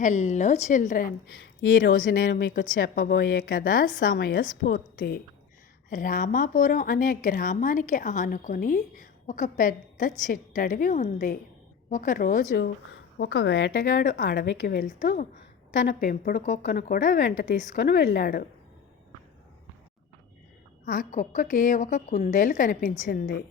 Hello children. ఈరోజు నేను మీకు చెప్పబోయే కథ సమయస్ఫూర్తి. రామాపురం అనే గ్రామానికి ఆనుకొని ఒక పెద్ద చిట్టడివి ఉంది. ఒకరోజు ఒక వేటగాడు అడవికి వెళ్తూ తన పెంపుడు కుక్కను కూడా వెంట తీసుకొని వెళ్ళాడు. ఆ కుక్కకి ఒక కుందేలు కనిపించింది.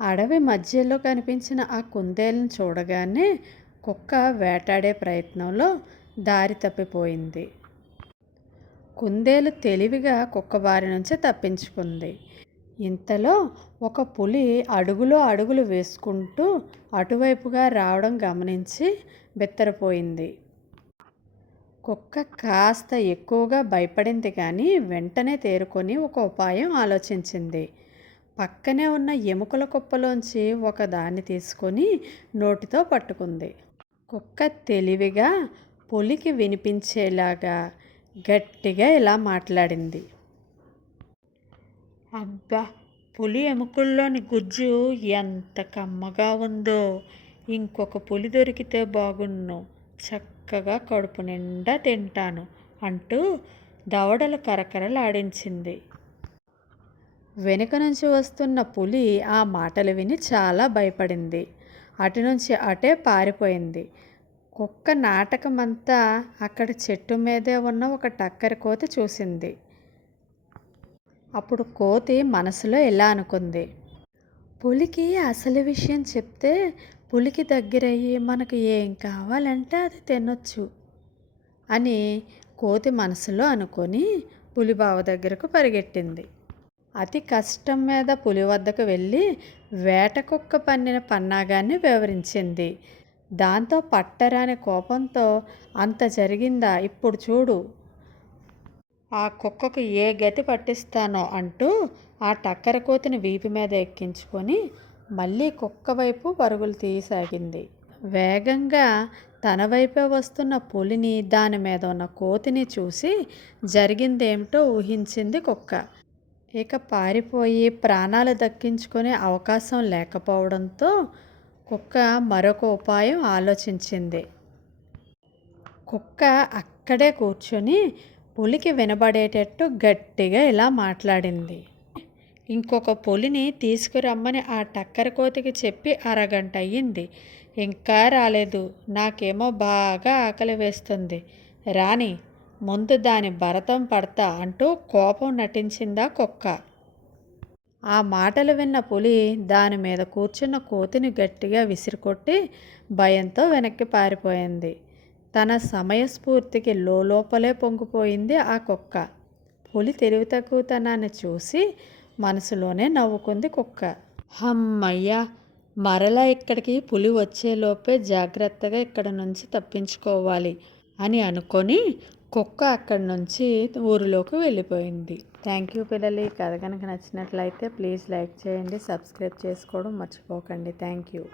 అడవి మధ్యలో కనిపించిన ఆ కుందేలను చూడగానే కుక్క వేటాడే ప్రయత్నంలో దారి తప్పిపోయింది. కుందేలు తెలివిగా కుక్క బారి నుంచి తప్పించుకుంది. ఇంతలో ఒక పులి అడుగులో అడుగులు వేసుకుంటూ అటువైపుగా రావడం గమనించి బెత్తరపోయింది. కుక్క కాస్త ఎక్కువగా భయపడింది కానీ వెంటనే తేరుకొని ఒక ఉపాయం ఆలోచించింది. పక్కనే ఉన్న ఎముకల కుప్పలోంచి ఒక దాన్ని తీసుకొని నోటితో పట్టుకుంది. కుక్క తెలివిగా పులికి వినిపించేలాగా గట్టిగా ఇలా మాట్లాడింది. అబ్బా! పులి ఎముకల్లోని గుజ్జు ఎంత కమ్మగా ఉందో! ఇంకొక పులి దొరికితే బాగున్ను. చక్కగా కడుపు నిండా తింటాను అంటూ దవడలు కరకరలాడించింది. వెనుక నుంచి వస్తున్న పులి ఆ మాటలు విని చాలా భయపడింది. అటు నుంచి అటే పారిపోయింది. కుక్క నాటకమంతా అక్కడ చెట్టు మీదే ఉన్న ఒక టక్కరి కోతి చూసింది. అప్పుడు కోతి మనసులో ఎలా అనుకుంది? పులికి అసలు విషయం చెప్తే పులికి దగ్గరయ్యి మనకు ఏం కావాలంటే అది తినొచ్చు అని కోతి మనసులో అనుకొని పులిబావ దగ్గరకు పరిగెట్టింది. అతి కష్టం మీద పులి వద్దకు వెళ్ళి వేట కుక్క పన్నిన పన్నాగాన్ని వివరించింది. దాంతో పట్టరాని కోపంతో అంత జరిగిందా? ఇప్పుడు చూడు. ఆ కుక్కకు ఏ గతి పట్టిస్తానో అంటూ ఆ టక్కర కోతిని వీపు మీద ఎక్కించుకొని మళ్ళీ కుక్క వైపు పరుగులు తీయసాగింది. వేగంగా తన వైపే వస్తున్న పులిని దాని మీద ఉన్న కోతిని చూసి జరిగిందేమిటో ఊహించింది కుక్క. ఇక పారిపోయి ప్రాణాలు దక్కించుకునే అవకాశం లేకపోవడంతో కుక్క మరొక ఉపాయం ఆలోచించింది. కుక్క అక్కడే కూర్చొని పులికి వినబడేటట్టు గట్టిగా ఇలా మాట్లాడింది. ఇంకొక పులిని తీసుకురమ్మని ఆ టక్కర కోతికి చెప్పి అరగంట అయ్యింది. ఇంకా రాలేదు. నాకేమో బాగా ఆకలి వేస్తుంది. రాని ముందు దాని భరతం పడతా అంటూ కోపం నటించిందా కుక్క? ఆ మాటలు విన్న పులి దాని మీద కూర్చున్న కోతిని గట్టిగా విసిరికొట్టి భయంతో వెనక్కి పారిపోయింది. తన సమయస్ఫూర్తికి లోపలే పొంగిపోయింది ఆ కుక్క. పులి తెలివి తక్కువతనాన్ని చూసి మనసులోనే నవ్వుకుంది కుక్క. హమ్మయ్యా మరలా ఇక్కడికి పులి వచ్చేలోపే జాగ్రత్తగా ఇక్కడ నుంచి తప్పించుకోవాలి అని అనుకొని కుక్క అక్కడి నుంచి ఊరిలోకి వెళ్ళిపోయింది. థ్యాంక్ యూ పిల్లలు. ఈ కథ కనుక నచ్చినట్లయితే ప్లీజ్ లైక్ చేయండి సబ్స్క్రైబ్ చేసుకోవడం మర్చిపోకండి. Thank you